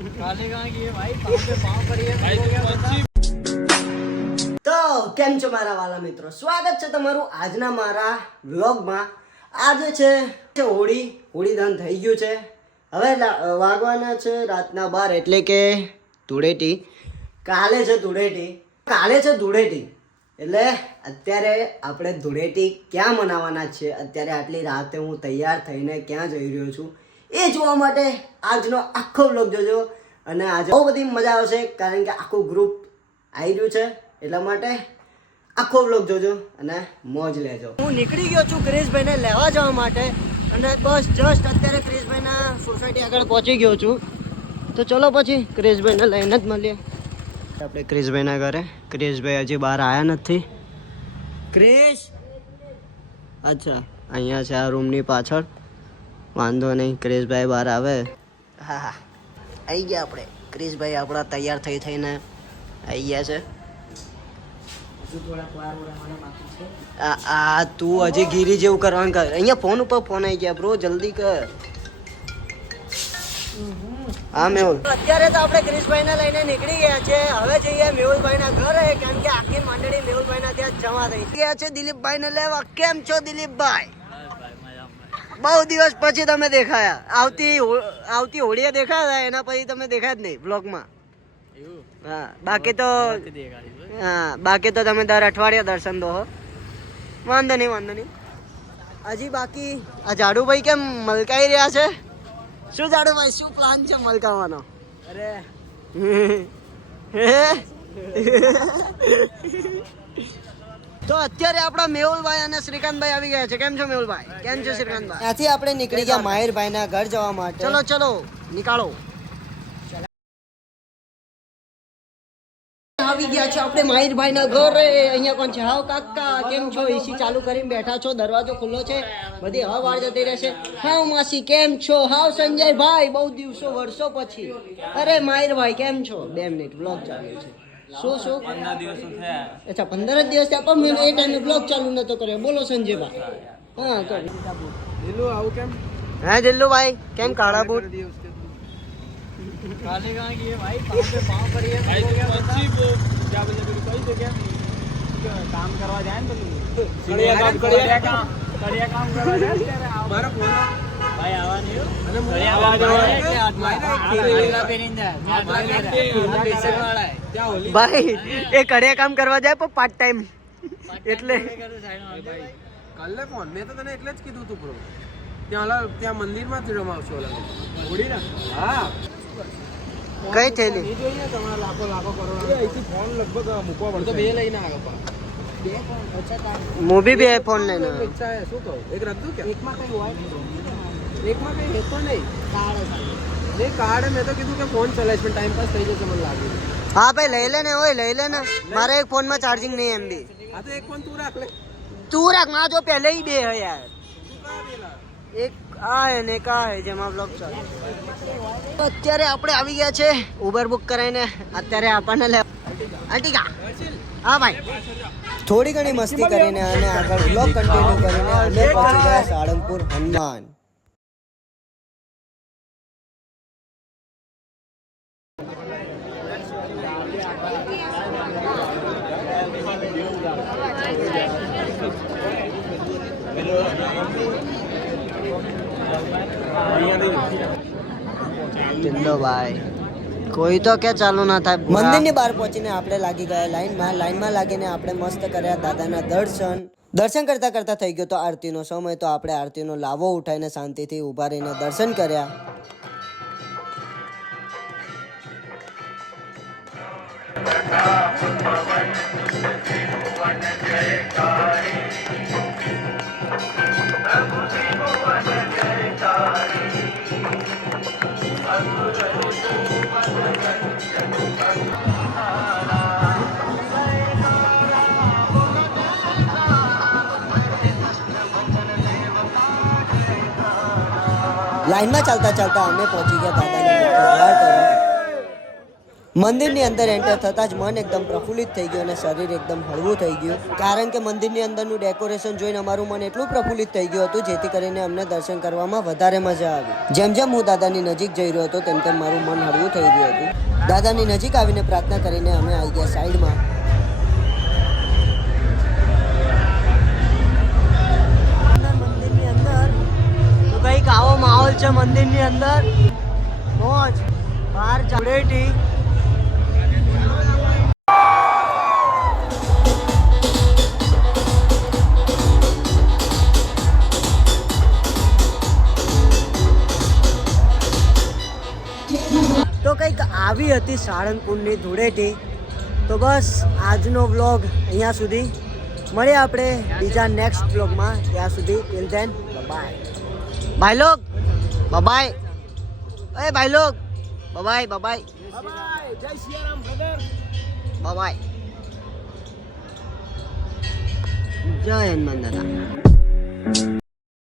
તો કેમ છો મારા વાલા મિત્રો, સ્વાગત છે તમારું આજના મારા વ્લોગમાં. આજે છે હોળી દહન થઈ ગયું છે. હવે વાગવાના છે રાતના 12, એટલે કે ધૂળેટી. કાલે છે ધૂળેટી એટલે અત્યારે આપણે ધૂળેટી ક્યાં મનાવવાના છીએ, અત્યારે આટલી રાતે હું તૈયાર થઈને ક્યાં જઈ રહ્યો છું એ જોવા માટે આજનો આખો વ્લોગ જોજો. અને આજે બહુ બધી મજા આવશે, કારણ કે આખું ગ્રુપ આવી રહ્યું છે, એટલા માટે આખો વ્લોગ જોજો અને મોજ લેજો. હું નીકળી ગયો છું ક્રિશભાઈને લેવા જવા માટે, અને બસ જસ્ટ અત્યારે ક્રિશભાઈના સોસાયટી આગળ પહોંચી ગયો છું. તો ચલો પછી ક્રિશભાઈને લઈને જ મળીએ આપણે ક્રિશભાઈના ઘરે. ક્રિશભાઈ હજી બહાર આવ્યા નથી. ક્રિશ, અચ્છા અહીંયા છે આ રૂમની પાછળ. વાંધો નહીં, ક્રિશભાઈ બહાર આવે. હા હા, આવી ગયા આપણે. ક્રિશભાઈ આપણા તૈયાર થઈને આવી ગયા છે. આ તું હજી ગીરી જેવું કરવાનું કર. અહીંયા ફોન ઉપર ફોન આવી ગયા બ્રો, જલ્દી કર. હા મેહુલ, અત્યારે તો આપણે ક્રિશભાઈને લઈને નીકળી ગયા છે. હવે જઈએ મેહુલભાઈના ઘરે, કેમ કે આખી મંડળી મેહુલભાઈના ત્યાં જમા થઈ ગયા છે. દિલીપભાઈને લેવા. કેમ છો દિલીપભાઈ? બહુ દિવસ પછી તમે દેખાયા. આવતી હોળીએ દેખાયા, એના પછી તમે દેખાયા જ નહીં બ્લોગમાં. હા, બાકી તો તમે દર અઠવાડિયે દર્શન દો. વાંધો નહીં. હજી બાકી આ જાડુભાઈ કેમ મલકાઈ રહ્યા છે? શું જાડુભાઈ, શું પ્લાન છે મલકાવાનો? અરે તો અત્યારે આપણા મેહુલભાઈ અને શ્રીકાંતભાઈ આવી ગયા છે. કેમ છો મેહુલભાઈ? કેમ છો શ્રીકાંતભાઈ? ત્યાંથી આપણે નીકળી ગયા માહિરભાઈના ઘર જવા માટે. ચલો નીકાળો. આવી ગયા છે આપણે માહિરભાઈના ઘરે. અહીંયા કોણ છે? હાવ કાકા, કેમ છો? એસી ચાલુ કરીને બેઠા છો, દરવાજો ખુલ્લો છે, બધી હવા બહાર જતી રહેશે. હાવ માસી કેમ છો? હાવ સંજયભાઈ, બહુ વર્ષો પછી. અરે માહિરભાઈ કેમ છો? 2 મિનિટ, બ્લોગ ચાલુ છે. શું 15 દિવસ થયા? અચ્છા, 15 દિવસ થયા, પણ મેં એ ટાઈમે બ્લોગ ચાલુ નતો કર્યો. બોલો સંજયભાઈ. હા દિલ્લુ, આવું કેમ? હા દિલ્લુભાઈ, કેમ કાળા બૂટ? काले कहाँ की है भाई? पाँव पे पाँव पड़ी है भाई। अच्छी वो क्या बोले तेरी कोई तो क्या काम करवा जाए तो बढ़िया काम करवा जाए तेरे हमारा फोन भाई आवा नहीं हो अरे बढ़िया आवाज भाई એ કડિયા કામ કરવા જાય પણ પાર્ટ ટાઈમ એટલે કાલે ફોન મેં તો તને એટલે જ કીધું તું બ્રો. ત્યાં મંદિરમાં જ રમાવશો ઓલા હોડી ના. હા કઈ થયેલી લાખો કરોડ અહીંથી ફોન લગભગ મૂકવા પડશે. બે લઈને આવ્યો. હું બી બે ફોન લઈને ઈચ્છા હે. શું કહું, એક રખ દઉં કે? એકમાં કઈ હોય, એકમાં કઈ હેતો નહીં. કાર્ડ મેં તો કીધું કે ફોન ચલાવીશ પણ ટાઈમ પાસ થઈ જશે મને લાગે. હા ભાઈ લઈ લે ને, લઈ લે ને. મારે એક ફોનમાં ચાર્જિંગ નહીં એમબી. હા તો એક ફોન તું રાખ. ના જો પહેલે ही બે હે યાર. એક આ હે ને એક આ હે જેમાં બ્લોગ ચાલે. અત્યારે આપણે આવી ગયા છે ઉબર બુક કરાવીને. અત્યારે આપણને લે અલ્ટિકા. હા ભાઈ, થોડી ઘણી મસ્તી કરીને અને આગળ બ્લોગ કન્ટિન્યુ કરીને અમે પહોંચી ગયા સાળંગપુર હનુમાન. ભાઈ કોઈ તો કે ચાલુ ના થાય. મંદિરની બહાર પહોંચીને આપણે લાગી ગયા લાઈનમાં લાગીને આપણે મસ્ત કર્યા દાદાના દર્શન કરતા થઈ ગયો તો આરતીનો સમય. તો આપણે આરતીનો લાવો ઉઠાઈને શાંતિથી ઉભા રહીને દર્શન કર્યા. લાઈનમાં ચાલતા અમે પહોંચી ગયા દાદાને. મંદિરની અંદર એન્ટર થતાં જ મન એકદમ પ્રફુલ્લિત થઈ ગયું અને શરીર એકદમ હળવું થઈ ગયું, કારણ કે મંદિરની અંદરનું ડેકોરેશન જોઈને અમારું મન એટલું પ્રફુલ્લિત થઈ ગયું હતું જેથી કરીને અમને દર્શન કરવામાં વધારે મજા આવી. જેમ જેમ હું દાદાની નજીક જઈ રહ્યો હતો તેમ તેમ મારું મન હળવું થઈ ગયું હતું. દાદાની નજીક આવીને પ્રાર્થના કરીને અમે આવી ગયા સાઈડમાં. મંદિરની અંદર તો કંઈક આવો માહોલ છે મંદિરની અંદર. મોજ બહાર ધૂળેટી. તો કંઈક આવી હતી સાળંગપુરની ધૂળેટી. તો બસ આજનો વ્લોગ અહીંયા સુધી. મળીએ આપણે બીજા નેક્સ્ટ વ્લોગમાં. ત્યાં સુધી ટિલ ધેન બાય ભાઈ લોગ. બાય એ ભાઈ લોગ. Bye bye. જય સિયારામ બ્રધર. બાય. જય હનુમાન દાદા.